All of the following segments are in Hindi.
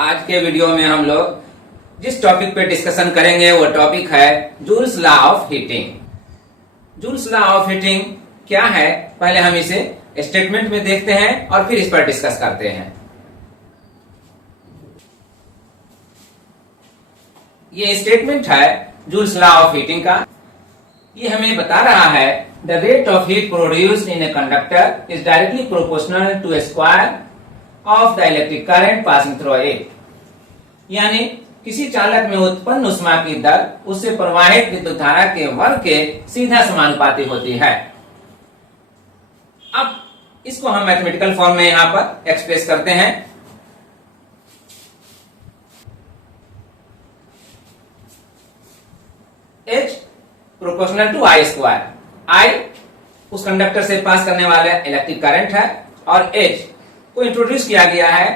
आज के वीडियो में हम लोग जिस टॉपिक पे डिस्कशन करेंगे वो टॉपिक है joules law of heating. Joules law of heating क्या है, पहले हम इसे स्टेटमेंट में देखते हैं और फिर इस पर डिस्कस करते हैं। ये स्टेटमेंट है जूल्स लॉ ऑफ हीटिंग का। ये हमें बता रहा है the rate of heat produced in a conductor is directly proportional to a square of the electric current passing through it. यानी किसी चालक में उत्पन्न ऊष्मा की दर उससे प्रवाहित विद्युत धारा के वर्ग के सीधा समानुपाती होती है। अब इसको हम मैथमेटिकल फॉर्म में यहां पर एक्सप्रेस करते हैं। H proportional to I square. I उस कंडक्टर से पास करने वाला इलेक्ट्रिक करंट है और H को इंट्रोड्यूस किया गया है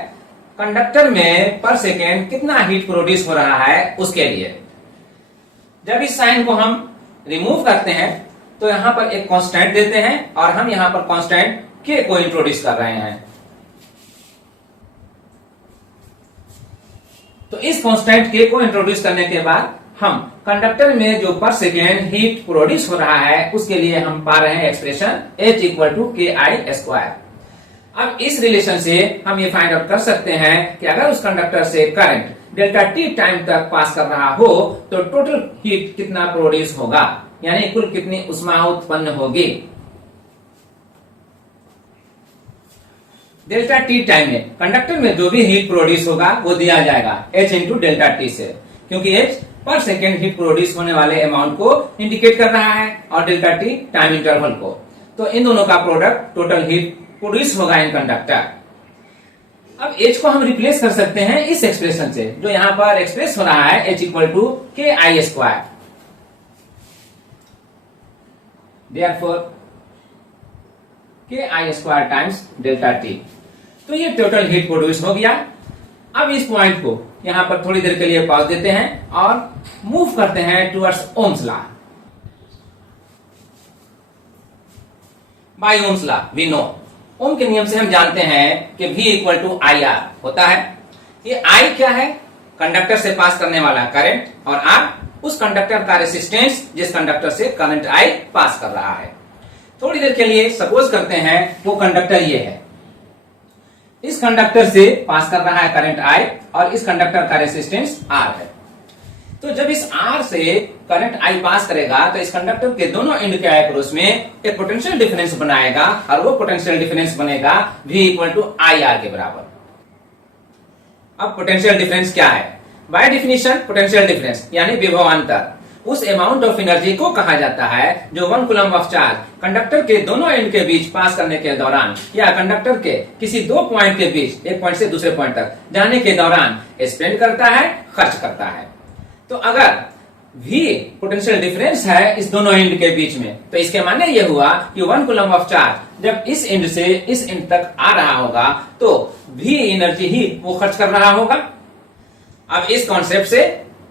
कंडक्टर में पर सेकेंड कितना हीट प्रोड्यूस हो रहा है उसके लिए। जब इस साइन को हम रिमूव करते हैं तो यहां पर एक कांस्टेंट देते हैं और हम यहां पर कांस्टेंट K को इंट्रोड्यूस कर रहे हैं। तो इस कांस्टेंट K को इंट्रोड्यूस करने के बाद हम कंडक्टर में जो पर सेकेंड हीट प्रोड्यूस हो रहा है उसके लिए हम पा रहे हैं expression H equal to KI²। अब इस रिलेशन से हम ये फाइंड आउट कर सकते हैं कि अगर उस कंडक्टर से करंट डेल्टा टी टाइम तक पास कर रहा हो तो टोटल हीट कितना प्रोड्यूस होगा, यानी कुल कितनी ऊष्मा उत्पन्न होगी। डेल्टा टी टाइम में कंडक्टर में जो भी हीट प्रोड्यूस होगा वो दिया जाएगा H इंटू डेल्टा टी से, क्योंकि H पर सेकेंड हीट प्रोड्यूस होने वाले अमाउंट को इंडिकेट कर रहा है और डेल्टा टी टाइम इंटरवल को। तो इन दोनों का प्रोडक्ट टोटल हीट प्रोड्यूस होगा इन कंडक्टर। अब H को हम रिप्लेस कर सकते हैं इस एक्सप्रेशन से जो यहां पर एक्सप्रेस हो रहा है H equal to KI²। Therefore KI² times delta T. तो ये टोटल हीट प्रोड्यूस हो गया। अब इस पॉइंट को यहां पर थोड़ी देर के लिए पॉज देते हैं और मूव करते हैं towards Ohm's law. By Ohm's law we know, Ohm के नियम से हम जानते हैं कि V इक्वल टू IR होता है। ये I क्या है, कंडक्टर से पास करने वाला करंट, और R उस कंडक्टर का रेसिस्टेंस जिस कंडक्टर से करंट I पास कर रहा है। थोड़ी देर के लिए सपोज करते हैं वो कंडक्टर ये है, इस कंडक्टर से पास कर रहा है करंट I और इस कंडक्टर का रेसिस्टेंस R है। तो जब इस R से करंट I पास करेगा तो इस कंडक्टर के दोनों एंड के अक्रॉस में एक पोटेंशियल डिफरेंस बनाएगा और वो पोटेंशियल डिफरेंस बनेगा V इक्वल टू IR के बराबर। अब पोटेंशियल डिफरेंस क्या है? बाय डेफिनेशन पोटेंशियल डिफरेंस यानी विभवांतर उस अमाउंट ऑफ एनर्जी को कहा जाता है जो 1 कूलम ऑफ चार्ज कंडक्टर के दोनों एंड के बीच पास करने के दौरान या कंडक्टर के किसी दो पॉइंट के बीच, एक पॉइंट से दूसरे पॉइंट तक जाने के दौरान स्पेंड करता है, खर्च करता है। तो अगर V पोटेंशियल डिफरेंस है इस दोनों एंड के बीच में, तो इसके माने ये हुआ कि 1 कूलम ऑफ चार्ज जब इस एंड से इस एंड तक आ रहा होगा तो V एनर्जी ही वो खर्च कर रहा होगा। अब इस कॉन्सेप्ट से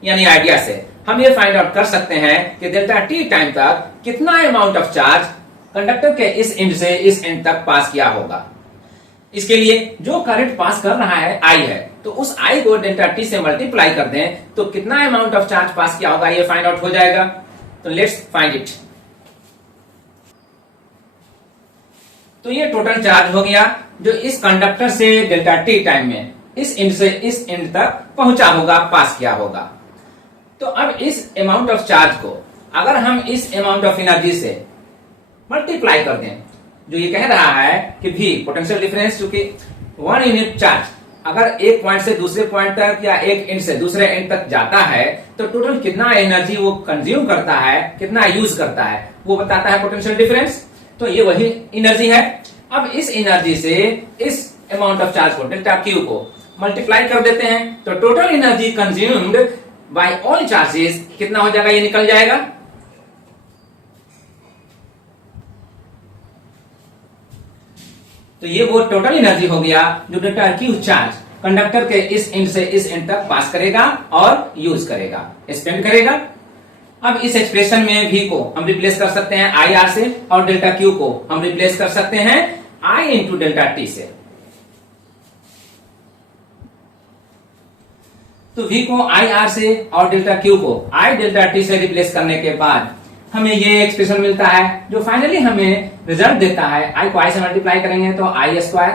यानी आइडिया से हम ये फाइंड आउट कर सकते हैं कि डेल्टा टी टाइम तक कितना अमाउंट ऑफ चार्ज कंडक्टर के इस एंड से इस एंड तक पास किया होगा। इसके लिए जो करंट पास कर रहा है I है, तो उस I को डेल्टा टी से मल्टीप्लाई कर दें तो कितना अमाउंट ऑफ चार्ज पास किया होगा ये फाइंड आउट हो जाएगा। तो लेट्स फाइंड इट। तो ये टोटल चार्ज हो गया जो इस कंडक्टर से डेल्टा टी टाइम में इस एंड से इस एंड तक पहुंचा होगा, पास किया होगा। तो अब इस अमाउंट ऑफ चार्ज को अगर हम इस अमाउंट ऑफ एनर्जी से मल्टीप्लाई कर दें, जो ये कह रहा है कि V पोटेंशियल डिफरेंस चूंकि 1 यूनिट चार्ज अगर एक पॉइंट से दूसरे पॉइंट तक या एक एंड से दूसरे एंड तक जाता है तो टोटल कितना एनर्जी वो कंज्यूम करता है, कितना यूज करता है, वो बताता है पोटेंशियल डिफरेंस। तो ये वही एनर्जी है। अब इस एनर्जी से इस अमाउंट ऑफ चार्ज को डेल्टा क्यू को मल्टीप्लाई कर देते हैं तो total energy consumed by all charges कितना हो जाएगा, ये निकल जाएगा। तो ये वो टोटल एनर्जी हो गया जो डेल्टा क्यू चार्ज कंडक्टर के इस एंड से इस एंड तक पास करेगा और यूज करेगा, स्पेंड करेगा। अब इस एक्सप्रेशन में V को हम रिप्लेस कर सकते हैं IR से और डेल्टा क्यू को हम रिप्लेस कर सकते हैं I इंटू डेल्टा टी से। तो V को आई आर से और डेल्टा Q को आई डेल्टा T से रिप्लेस करने के बाद हमें ये एक्सप्रेशन मिलता है जो फाइनली हमें रिजल्ट देता है। I को I से मल्टीप्लाई करेंगे तो आई स्क्वायर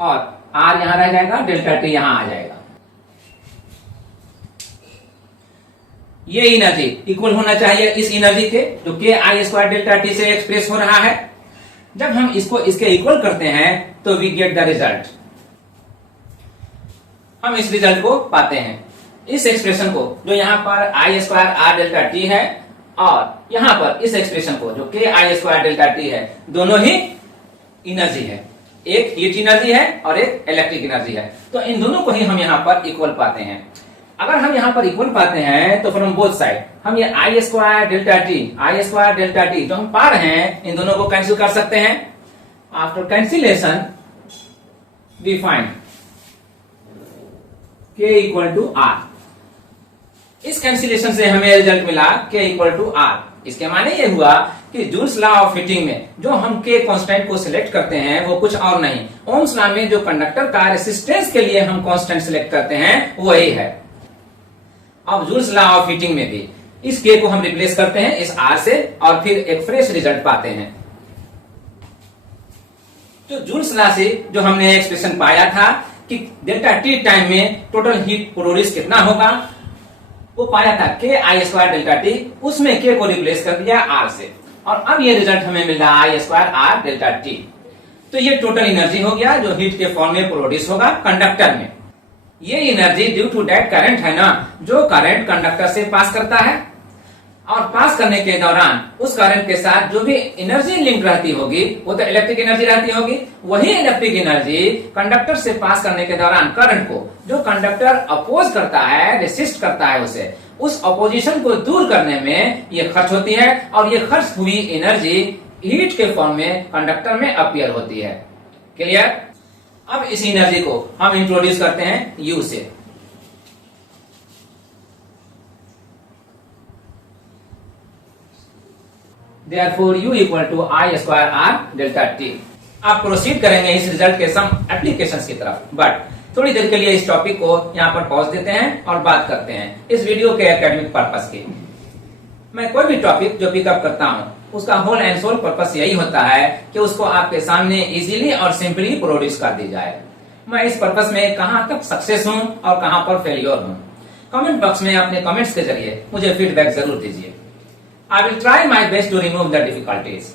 और R यहां रह जाएगा, डेल्टा T यहां आ जाएगा। ये एनर्जी इक्वल होना चाहिए इस एनर्जी के जो के आई स्क्वायर डेल्टा T से एक्सप्रेस हो रहा है। जब हम इसको इसके इक्वल करते हैं तो वी गेट द रिजल्ट। हम इस रिजल्ट को पाते हैं, इस एक्सप्रेशन को जो यहाँ पर आई स्क्वायर आर डेल्टा टी है और यहाँ पर इस एक्सप्रेशन को जो के आई स्क्वायर डेल्टा टी है, दोनों ही एनर्जी है, एक हीट एनर्जी है और एक इलेक्ट्रिक एनर्जी है। तो इन दोनों को ही हम यहाँ पर इक्वल पाते हैं। अगर हम यहाँ पर इक्वल पाते हैं तो फ्रॉम बोथ साइड हम ये आई स्क्वायर डेल्टा टी जो हम पा रहे हैं इन दोनों को कैंसिल कर सकते हैं। After cancellation we find K equal to R. इस कैंसिलेशन से हमें रिजल्ट मिला K इक्वल टू आर। इसके माने ये हुआ कि जूल्स लॉ ऑफ हीटिंग में जो हम K कांस्टेंट को सिलेक्ट करते हैं वो कुछ और नहीं, ओम्स लॉ में जो कंडक्टर का रेसिस्टेंस के लिए हम कांस्टेंट सिलेक्ट करते हैं वही है। अब जूल्स लॉ ऑफ हीटिंग में भी इस K को हम रिप्लेस करते हैं इस R से और फिर एक फ्रेश रिजल्ट पाते हैं। तो जूल्स लॉ से जो हमने एक्सप्रेशन पाया था कि डेल्टा टी टाइम में टोटल हीट प्रोड्यूस कितना होगा, वो पाया था के आई स्क्वायर डेल्टा टी, उसमें के को रिप्लेस कर दिया आर से और अब ये रिजल्ट हमें मिल रहा है आई स्क्वायर आर डेल्टा टी। तो ये टोटल एनर्जी हो गया जो हीट के फॉर्म में प्रोड्यूस होगा कंडक्टर में। ये energy due to that current है ना, जो करंट कंडक्टर से पास करता है और पास करने के दौरान उस करंट के साथ जो भी एनर्जी लिंक रहती होगी वो तो इलेक्ट्रिक एनर्जी रहती होगी। वही इलेक्ट्रिक एनर्जी कंडक्टर से पास करने के दौरान करंट को जो कंडक्टर अपोज करता है, रेसिस्ट करता है, उसे उस अपोजिशन को दूर करने में ये खर्च होती है और ये खर्च हुई एनर्जी हीट के फॉर्म में कंडक्टर में अपीयर होती है। क्लियर? अब इस एनर्जी को हम इंट्रोड्यूस करते हैं यू से। Therefore, U equal to I square R delta T. आप प्रोसीड करेंगे इस रिजल्ट के सम एप्लीकेशंस की तरफ, बट थोड़ी देर के लिए इस टॉपिक को यहाँ पर पॉज देते हैं और बात करते हैं इस वीडियो के एकेडमिक पर्पस की। मैं कोई भी टॉपिक जो पिकअप करता हूँ उसका होल एंड सोल पर्पस यही होता है कि उसको आपके सामने इजीली और सिंपली प्रोड्यूस कर दी जाए। मैं इस पर्पस में कहाँ तक सक्सेस हूँ और कहाँ पर फेलियर हूँ, कमेंट बॉक्स में अपने कमेंट्स के जरिए मुझे फीडबैक जरूर दीजिए। I will try my best to remove the difficulties।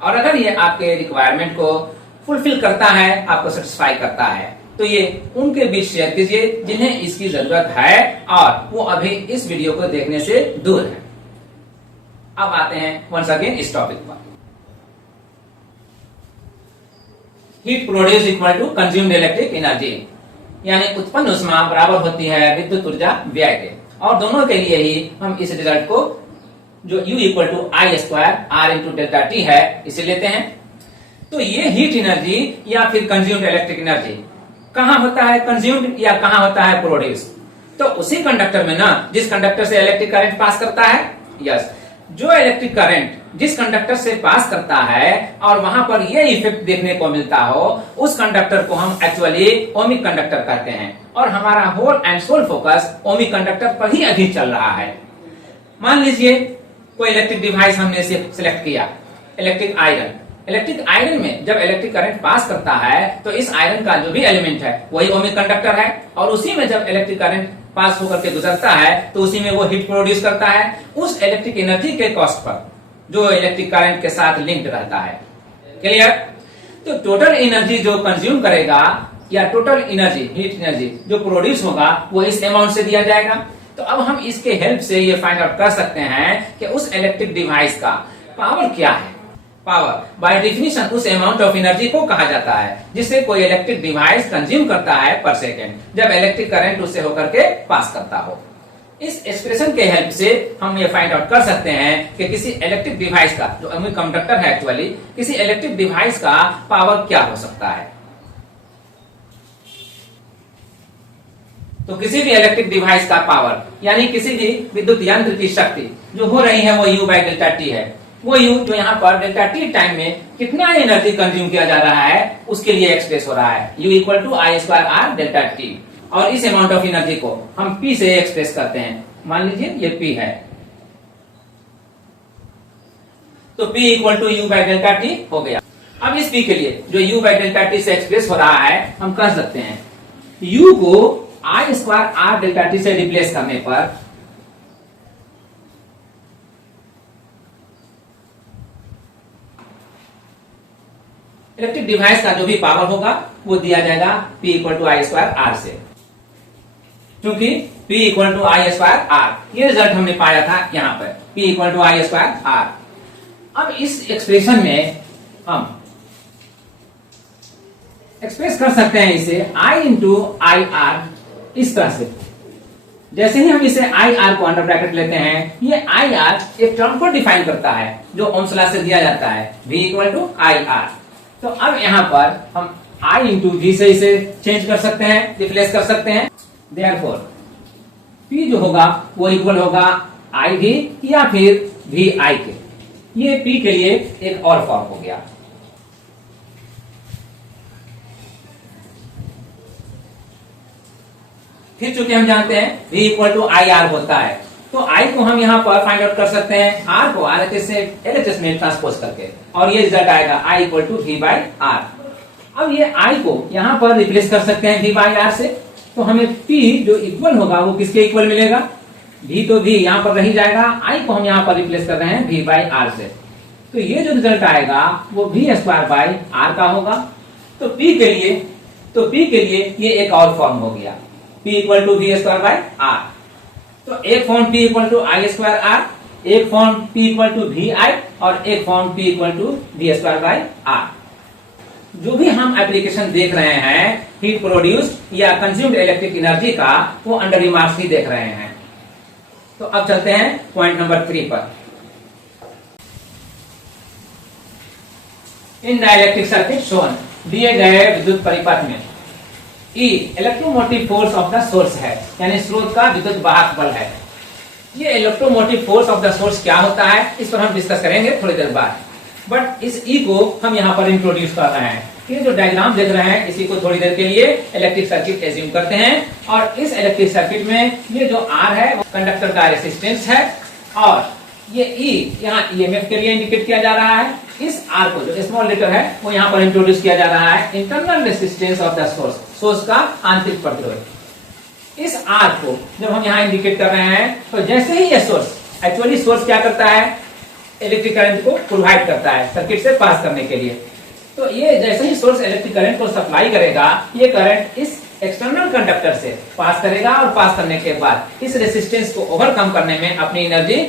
और अगर ये आपके रिक्वायरमेंट को फुलफिल करता है, आपको सेटिस्फाई करता है, तो ये उनके बीच शेयर कीजिए जिन्हें इसकी जरूरत है और वो अभी इस वीडियो को देखने से दूर है। अब आते हैं वंस अगेन इस टॉपिक पर। Heat produce equal to consumed electric energy, यानी उत्पन्न ऊष्मा बराबर होती है विद्युत ऊर्जा व्यय के। और दोनों के लिए ही हम इस रिजल्ट को जो U equal to I square R into delta T है इसे लेते हैं। तो ये हीट एनर्जी या फिर कंज्यूम्ड इलेक्ट्रिक एनर्जी कहाँ होता है कंज्यूम्ड या कहाँ होता है प्रोड्यूस? तो उसी कंडक्टर में ना जिस कंडक्टर से इलेक्ट्रिक करंट पास करता है। यस, जो इलेक्ट्रिक करंट जिस कंडक्टर से पास करता है और वहां पर ये इफेक्ट देखने को मिलता हो, उस कंडक्टर को हम एक्चुअली ओमिक कंडक्टर कहते हैं और हमारा whole and sole focus ohmic conductor पर ही अभी चल रहा है। मान लीजिए कोई इलेक्ट्रिक डिवाइस हमने सिलेक्ट किया, इलेक्ट्रिक आयरन। इलेक्ट्रिक आयरन में जब इलेक्ट्रिक करंट पास करता है तो इस आयरन का जो भी एलिमेंट है वही ओमिक कंडक्टर है और उसी में जब इलेक्ट्रिक करंट पास होकर के गुजरता है तो उसी में वो हीट प्रोड्यूस करता है उस इलेक्ट्रिक एनर्जी के कॉस्ट पर जो इलेक्ट्रिक करंट के साथ लिंक्ड रहता है। क्लियर? तो टोटल एनर्जी जो कंज्यूम करेगा या टोटल एनर्जी हीट एनर्जी जो प्रोड्यूस होगा वो इस अमाउंट से दिया जाएगा। तो अब हम इसके हेल्प से ये फाइंड आउट कर सकते हैं कि उस इलेक्ट्रिक डिवाइस का पावर क्या है। पावर बाय डेफिनेशन उस अमाउंट ऑफ एनर्जी को कहा जाता है जिसे कोई इलेक्ट्रिक डिवाइस कंज्यूम करता है पर सेकेंड जब इलेक्ट्रिक करंट उससे होकर के पास करता हो। इस एक्सप्रेशन के हेल्प से हम ये फाइंड आउट कर सकते हैं कि किसी इलेक्ट्रिक डिवाइस का जो ओमिक कंडक्टर है एक्चुअली किसी इलेक्ट्रिक डिवाइस का पावर क्या हो सकता है। तो किसी भी इलेक्ट्रिक डिवाइस का पावर यानी किसी भी विद्युत यंत्र की शक्ति जो हो रही है वो U बाई डेल्टा टी है। वो U जो यहाँ पर डेल्टा टी टाइम में कितना एनर्जी कंज्यूम किया जा रहा है उसके लिए एक्सप्रेस हो रहा है। U equal to I square R delta T. और इस अमाउंट ऑफ एनर्जी को हम P से एक्सप्रेस करते हैं। मान लीजिए ये P है, तो P equal to U by delta T हो गया। अब इस P के लिए जो U बाई डेल्टा टी से एक्सप्रेस हो रहा है, हम कह सकते हैं U को I square R delta T से रिप्लेस करने पर इलेक्ट्रिक डिवाइस का जो भी पावर होगा वो दिया जाएगा P equal to I square R से, क्योंकि P equal to I square R, ये रिजल्ट हमने पाया था यहाँ पर P equal to I square R. अब इस एक्सप्रेशन में हम एक्सप्रेस कर सकते हैं इसे I इंटू आई आर इस तरह से। जैसे ही हम इसे आई आर को अंडर ब्रैकेट लेते हैं, ये आई आर एक टर्म को डिफाइन करता है जो ओम्स लॉ से दिया जाता है V equal to I R. तो अब यहाँ पर हम I इंटू V से इसे चेंज कर सकते हैं, रिप्लेस कर सकते हैं। देयरफॉर P जो होगा वो इक्वल होगा I V या फिर V I के। ये P के लिए एक और फॉर्म हो गया। फिर चूंकि हम जानते हैं V equal to I R होता है, तो I को हम यहाँ पर फाइंड आउट कर सकते हैं R को RHS से LHS में ट्रांसपोज करके, और ये रिजल्ट आएगा I equal to V by R. अब ये I को यहाँ पर रिप्लेस कर सकते हैं V बाई आर से, तो हमें P जो इक्वल होगा वो किसके इक्वल मिलेगा? V तो V यहाँ पर रही जाएगा, I को हम यहाँ पर रिप्लेस कर रहे हैं V बाई आर से, तो ये जो रिजल्ट आएगा वो V स्क्वायर बाई आर का होगा। तो P के लिए ये एक और फॉर्म हो गया P equal to V square by R. तो एक form P equal to I square R, एक form P equal to V I, और एक form P equal to V square by R. जो भी हम एप्लीकेशन देख रहे हैं हीट प्रोड्यूस्ड या कंज्यूम्ड इलेक्ट्रिक एनर्जी का, वो अंडर रिमार्क्स ही देख रहे हैं। तो अब चलते हैं पॉइंट नंबर 3 पर। इन डाइलेक्ट्रिक सर्किट शोन, दिए गए विद्युत परिपथ में E electromotive force of the source है, यानी स्रोत का विद्युत वाहक बल है। ये electromotive force of the source क्या होता है, इस पर हम डिस्कस करेंगे थोड़ी देर बाद। बट इस E को हम यहाँ पर इंट्रोड्यूस कर रहे हैं। ये जो डायग्राम देख रहे हैं, इसी को थोड़ी देर के लिए इलेक्ट्रिक सर्किट एज्यूम करते हैं, और इस इलेक्ट्रिक सर्किट में ये जो R है वो कंडक्टर का रेसिस्टेंस है, और ये E यहाँ EMF के लिए इंडिकेट किया जा रहा है। इस R को जो स्मॉल लेटर है वो यहाँ पर इंट्रोड्यूस किया जा रहा है internal resistance of the source, source का आंतरिक प्रतिरोध। इस R को जब हम यहाँ इंडिकेट कर रहे हैं, तो जैसे ही ये सोर्स, एक्चुअली सोर्स क्या करता है, इलेक्ट्रिक करंट को प्रोवाइड करता है सर्किट से पास करने के लिए। तो ये जैसे ही सोर्स इलेक्ट्रिक करंट को सप्लाई करेगा, ये करंट इस एक्सटर्नल कंडक्टर से पास करेगा, और पास करने के बाद इस रेसिस्टेंस को ओवरकम करने में अपनी एनर्जी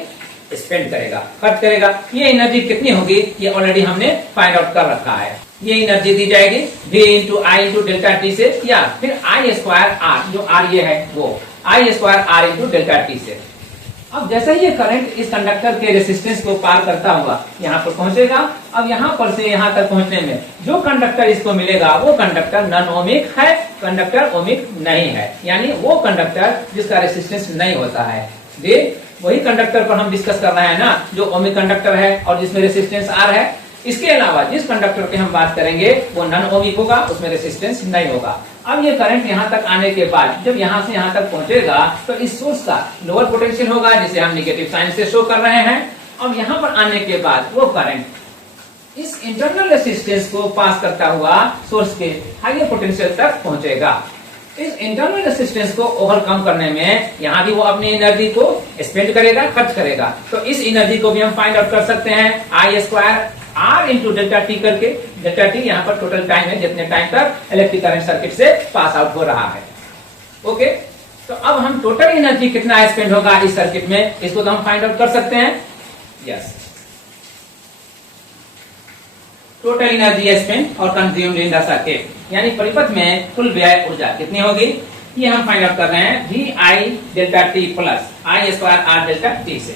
स्पेंड करेगा, खर्च करेगा। ये एनर्जी कितनी होगी ये ऑलरेडी हमने फाइंड आउट कर रखा है। ये एनर्जी दी जाएगी V into I into delta T से, या फिर आई स्क्वायर आर, जो आर ये है वो I square R into delta T से। अब जैसे ही ये करंट इस कंडक्टर के रेसिस्टेंस को पार करता हुआ यहाँ पर पहुंचेगा, अब यहाँ पर से यहाँ तक पहुंचने में जो कंडक्टर इसको मिलेगा वो कंडक्टर नॉन ओमिक है, कंडक्टर ओमिक नहीं है, यानी वो कंडक्टर जिसका रेसिस्टेंस नहीं होता है। वही कंडक्टर पर हम डिस्कस कर रहे हैं ना, जो ओमिक कंडक्टर है और जिसमें रेसिस्टेंस आर है। इसके अलावा जिस कंडक्टर की हम बात करेंगे वो नॉन ओमिक होगा, उसमें रेसिस्टेंस नहीं होगा। अब ये करंट यहाँ तक आने के बाद जब यहाँ से यहाँ तक पहुंचेगा, तो इस सोर्स का लोअर पोटेंशियल होगा, जिसे हम नेगेटिव साइन से शो कर रहे हैं। अब यहाँ पर आने के बाद वो करंट इस इंटरनल रेसिस्टेंस को पास करता हुआ सोर्स के हायर पोटेंशियल तक पहुंचेगा। इस इंटरनल रेसिस्टेंस को ओवरकम करने में यहाँ भी वो अपनी एनर्जी को स्पेंड करेगा, खर्च करेगा। तो इस एनर्जी को भी हम फाइंड आउट कर सकते हैं I square R into delta T करके। डेल्टा टी यहाँ पर टोटल टाइम है, जितने टाइम तक इलेक्ट्रिक करंट सर्किट से पास आउट हो रहा है। ओके, तो अब हम टोटल एनर्जी कितना स्पेंड होगा इस सर्किट में, इसको तो हम फाइंड आउट कर सकते हैं। यस, टोटल एनर्जी स्पेंड और कंज्यूम्ड इन द सर्किट, यानी परिपथ में कुल व्यय ऊर्जा कितनी होगी, ये हम फाइंड आउट कर रहे हैं V I delta T plus I square R delta T से।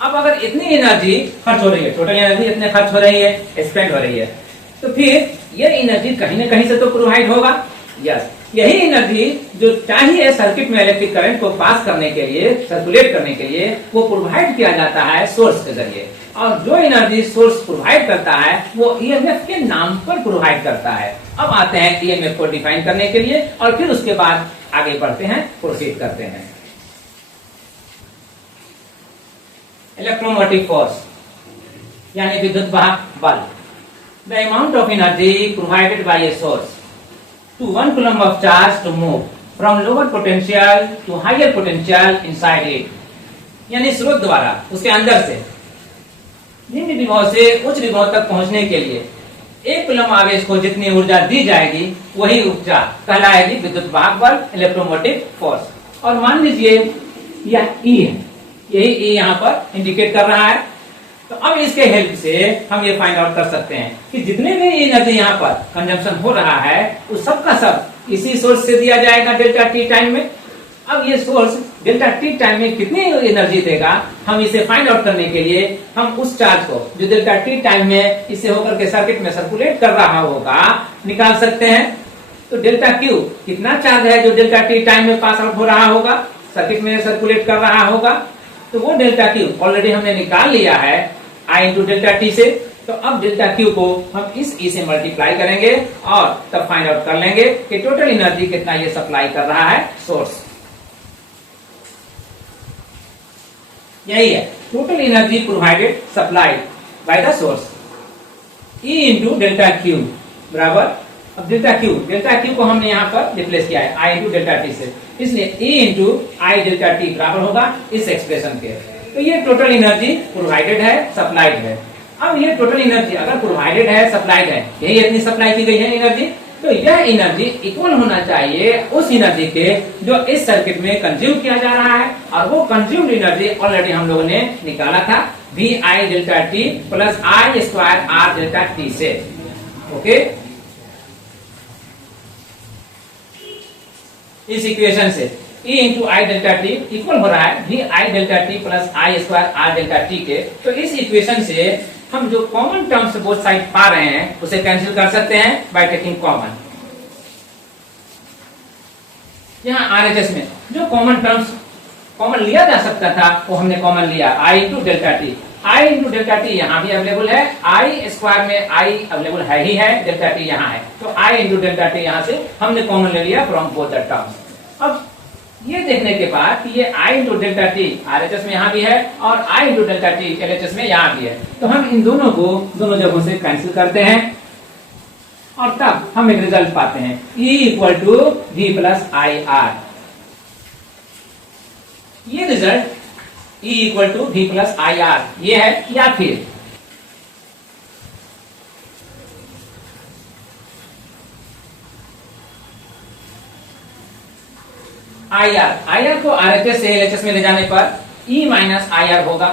अब अगर इतनी एनर्जी खर्च हो रही है, टोटल एनर्जी इतने खर्च हो रही है, स्पेंड हो रही है, तो फिर ये एनर्जी कहीं ना कहीं से तो प्रोवाइड होगा। यस, यही एनर्जी जो चाहिए सर्किट में इलेक्ट्रिक करंट को पास करने के लिए, सर्कुलेट करने के लिए, वो प्रोवाइड किया जाता है सोर्स के जरिए। और जो एनर्जी सोर्स प्रोवाइड करता है वो ईएमएफ के नाम पर प्रोवाइड करता है। अब आते हैं ईएमएफ को डिफाइन करने के लिए, और फिर उसके बाद आगे बढ़ते हैं, प्रोसीड करते हैं। इलेक्ट्रोमोटिव फोर्स यानी विद्युत वाहक बल। The amount of energy provided by a source to 1 coulomb of charge to move from lower potential to higher potential inside it. यानी स्रोत द्वारा उसके अंदर से निम्न विभव से उच्च विभव तक पहुंचने के लिए 1 कूलम आवेश को जितनी ऊर्जा दी जाएगी वही ऊर्जा कहलाएगी विद्युत वाहक बल, इलेक्ट्रोमोटिव फोर्स। और मान लीजिए यह E है, यही E यहाँ पर इंडिकेट कर रहा है। तो अब इसके हेल्प से हम ये फाइंड आउट कर सकते हैं कि जितने भी एनर्जी यहाँ पर कंजम्पशन हो रहा है उस सब का सब इसी सोर्स से दिया जाएगा डेल्टा टी टाइम में। अब ये सोर्स डेल्टा टी टाइम में कितनी एनर्जी देगा, हम इसे फाइंड आउट करने के लिए हम उस चार्ज को जो डेल्टा टी टाइम में इसे होकर के सर्किट में सर्कुलेट कर रहा होगा निकाल सकते हैं। तो डेल्टा क्यू कितना चार्ज है जो डेल्टा टी टाइम में पास आउट हो रहा होगा, सर्किट में सर्कुलेट कर रहा होगा। तो वो डेल्टा क्यू ऑलरेडी हमने निकाल लिया है आई इंटू डेल्टा टी से। तो अब डेल्टा क्यू को हम इस ई से मल्टीप्लाई करेंगे और तब फाइंड आउट कर लेंगे कि टोटल एनर्जी कितना ये सप्लाई कर रहा है सोर्स। यही है total energy provided supplied by the source E into delta Q बराबर। अब डेल्टा क्यू को हमने यहाँ पर रिप्लेस किया है आई इंटू डेल्टा टी से, इसलिए E into I delta T बराबर होगा इस एक्सप्रेशन के। तो ये टोटल एनर्जी प्रोवाइडेड है, सप्लाइड है। अब ये टोटल एनर्जी अगर प्रोवाइडेड है, सप्लाइड है, यही इतनी सप्लाई की गई है एनर्जी, तो यह एनर्जी इक्वल होना चाहिए उस एनर्जी के जो इस सर्किट में कंज्यूम किया जा रहा है। और वो कंज्यूम्ड एनर्जी ऑलरेडी हम लोगों ने निकाला था V I delta T plus I square R delta T से। ओके, इस इक्वेशन से E into I delta T equal हो रहा है V I delta T plus I square R delta T के। तो इस इक्वेशन से हम जो कॉमन टर्म्स बोथ साइड पा रहे हैं उसे कैंसिल कर सकते हैं बाय टेकिंग कॉमन। यहाँ आरएचएस में जो कॉमन टर्म्स कॉमन लिया जा सकता था वो हमने कॉमन लिया आई इंटू डेल्टा टी। आई इंटू डेल्टा टी यहाँ भी अवेलेबल है, आई स्क्वायर में आई अवेलेबल है ही है, डेल्टा टी यहाँ है, तो आई इंटू डेल्टा टी यहाँ से हमने कॉमन ले लिया फ्रॉम बोथ द टर्म्स। अब ये देखने के बाद कि ये आई इंटू डेल्टा टी आरएचएस में यहाँ भी है और आई इंटू डेल्टा टी एलएचएस में यहाँ भी है, तो हम इन दोनों को दोनों जगहों से कैंसिल करते हैं और तब हम एक रिजल्ट पाते हैं E equal to V plus I R. ये result E equal to V plus I R ये है, या फिर आई आर को आरएचएस से एलएचएस में ले जाने पर E माइनस आई आर होगा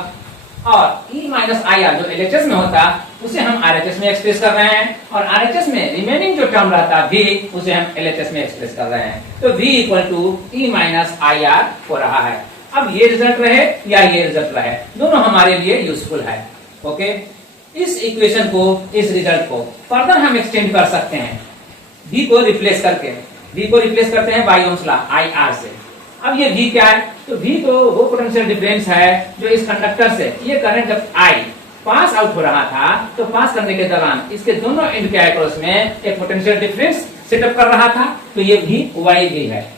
और E माइनस आई आर जो एलएचएस में होता उसे हम आरएचएस में एक्सप्रेस कर रहे हैं और आरएचएस में रिमेनिंग जो टर्म रहता V उसे हम एलएचएस में एक्सप्रेस कर रहे हैं। तो V equal to E minus I R हो रहा है। अब ये रिजल्ट रहे या ये रिजल्ट रहे, दोनों हमारे लिए यूजफुल है। ओके, इस इक्वेशन को, इस रिजल्ट को फर्दर हम एक्सटेंड कर सकते हैं V को रिप्लेस करके। V को रिप्लेस करते हैं by Ohm's law I R से। अब ये V क्या है, तो V तो वो पोटेंशियल डिफरेंस है जो इस कंडक्टर से ये करंट जब I पास आउट हो रहा था तो पास करने के दौरान इसके दोनों एंड के अक्रॉस में एक पोटेंशियल डिफरेंस सेटअप कर रहा था, तो ये भी Y भी है।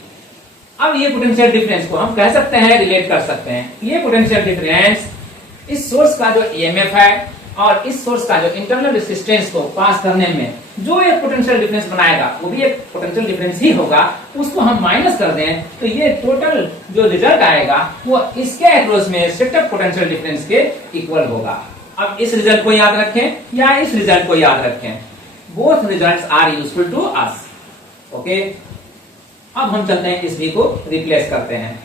अब ये पोटेंशियल डिफरेंस को हम कह सकते हैं, रिलेट कर सकते हैं। ये पोटेंशियल डिफरेंस इस सोर्स का जो ईएमएफ है और इस सोर्स का जो इंटरनल रेजिस्टेंस को पास करने में जो एक पोटेंशियल डिफरेंस बनाएगा वो भी एक पोटेंशियल डिफरेंस ही होगा, उसको हम माइनस कर दें तो ये टोटल जो रिजल्ट आएगा वो इसके अक्रॉस में सेटअप पोटेंशियल डिफरेंस के इक्वल होगा। अब इस रिजल्ट को याद रखें या इस रिजल्ट को याद रखें, both results are useful to us. Okay, अब हम चलते हैं इस V को रिप्लेस करते हैं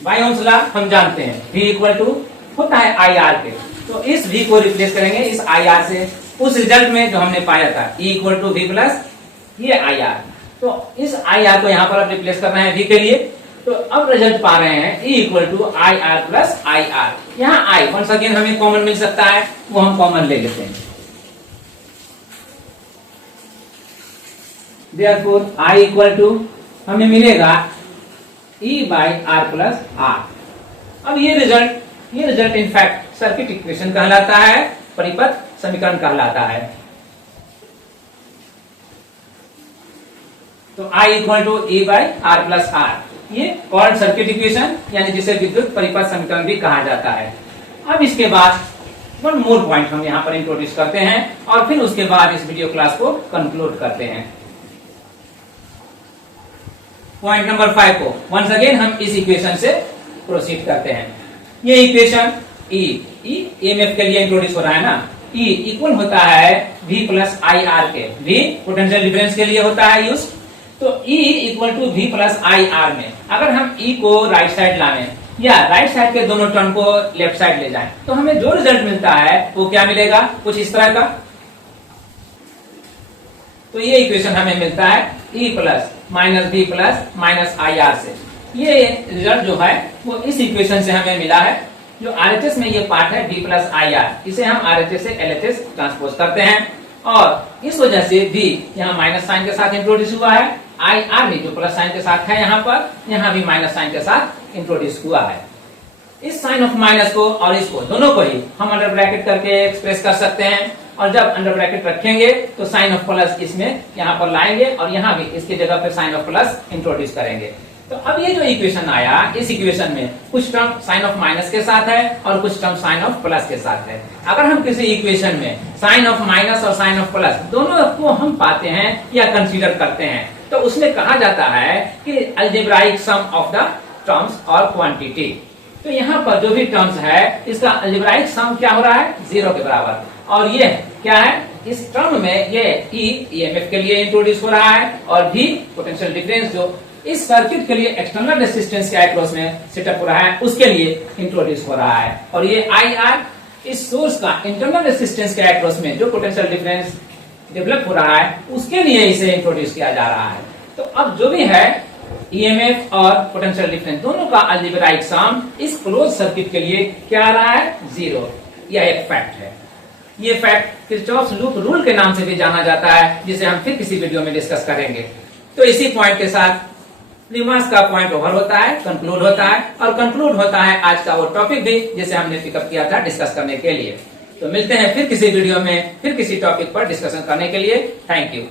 बाय ओम्स लॉ। हम जानते हैं V इक्वल टू होता है आई आर के, तो इस V को रिप्लेस करेंगे इस आई आर से उस रिजल्ट में जो हमने पाया था E equal to V plus ये आई आर। तो इस आई आर को यहाँ पर अब रिप्लेस करना है V के लिए, तो अब रिजल्ट पा रहे हैं E equal to I R plus I R. यहाँ आई वंस अगेन हमें कॉमन मिल सकता है, वो हम कॉमन ले लेते हैं। देयरफॉर I इक्वल टू हमें मिलेगा E by R plus R. अब ये रिजल्ट इनफैक्ट सर्किट इक्वेशन कहलाता है, परिपथ समीकरण कहलाता है। तो I equal to E by R plus R. ये कॉल्ड सर्किट इक्वेशन यानी जिसे विद्युत परिपथ समीकरण भी कहा जाता है। अब इसके बाद वन मोर पॉइंट हम यहाँ पर इंट्रोड्यूस करते हैं और फिर उसके बाद इस वीडियो क्लास को कंक्लूड करते हैं। पॉइंट नंबर 5 को वंस अगेन हम इस इक्वेशन से प्रोसीड करते हैं। ये इक्वेशन E EMF के लिए इंट्रोड्यूस हो रहा है ना। E इक्वल होता है V प्लस आई आर के। V पोटेंशियल डिफरेंस के लिए होता है यूज। तो E equal to V plus I R में अगर हम E को राइट साइड लाने या राइट साइड के दोनों टर्म को लेफ्ट साइड ले जाएं तो हमें जो रिजल्ट मिलता है वो क्या मिलेगा, कुछ इस तरह का। तो ये इक्वेशन हमें मिलता है E plus minus V plus minus I R से। ये रिजल्ट जो है वो इस इक्वेशन से हमें मिला है। जो RHS में ये पार्ट है V प्लस आई आर, इसे हम RHS से LHS ट्रांसपोज करते हैं और इस वजह से V यहाँ माइनस साइन के साथ इंट्रोड्यूस हुआ है। आई आर भी जो प्लस साइन के साथ है यहाँ पर, यहाँ भी माइनस साइन के साथ इंट्रोड्यूस हुआ है। इस साइन ऑफ माइनस को और इसको दोनों को ही हम अंडर ब्रैकेट करके एक्सप्रेस कर सकते हैं और जब अंडर ब्रैकेट रखेंगे तो साइन ऑफ प्लस इसमें यहाँ पर लाएंगे और यहाँ भी इसकी जगह पे साइन ऑफ प्लस इंट्रोड्यूस करेंगे। तो अब ये जो इक्वेशन आया, इस इक्वेशन में कुछ टर्म साइन ऑफ माइनस के साथ है और कुछ टर्म साइन ऑफ प्लस के साथ है। अगर हम किसी इक्वेशन में साइन ऑफ माइनस और साइन ऑफ प्लस दोनों को हम पाते हैं या कंसीडर करते हैं तो उसमें कहा जाता है कि algebraic sum of the terms और क्वांटिटी। तो यहाँ पर जो भी टर्म्स है इसका अलजेब्राइक सम क्या हो रहा है, 0 के बराबर। और ये क्या है, इस टर्म में ये E EMF के लिए इंट्रोड्यूस हो रहा है और V पोटेंशियल डिफरेंस जो इस सर्किट के लिए एक्सटर्नल रेजिस्टेंस के अक्रॉस में सेटअप हो रहा है उसके लिए इंट्रोड्यूस हो रहा है। और ये IR इस सोर्स का इंटरनल रेजिस्टेंस के अक्रॉस में जो पोटेंशियल डिफरेंस डेवलप हो रहा है उसके लिए इसे इंट्रोड्यूस किया जा रहा है। तो अब जो भी है EMF और पोटेंशियल डिफरेंस दोनों का अलजेब्राइक सम इस क्लोज सर्किट के लिए क्या आ रहा है, 0। यह एक फैक्ट है। ये फैक्ट किरचॉफ्स लूप रूल के नाम से भी जाना जाता है जिसे हम फिर किसी वीडियो में डिस्कस करेंगे। तो इसी पॉइंट के साथ रिमार्क्स का पॉइंट ओवर होता है, कंक्लूड होता है और कंक्लूड होता है आज का वो टॉपिक भी जिसे हमने पिकअप किया था डिस्कस करने के लिए। तो मिलते हैं फिर किसी वीडियो में फिर किसी टॉपिक पर डिस्कशन करने के लिए। Thank you.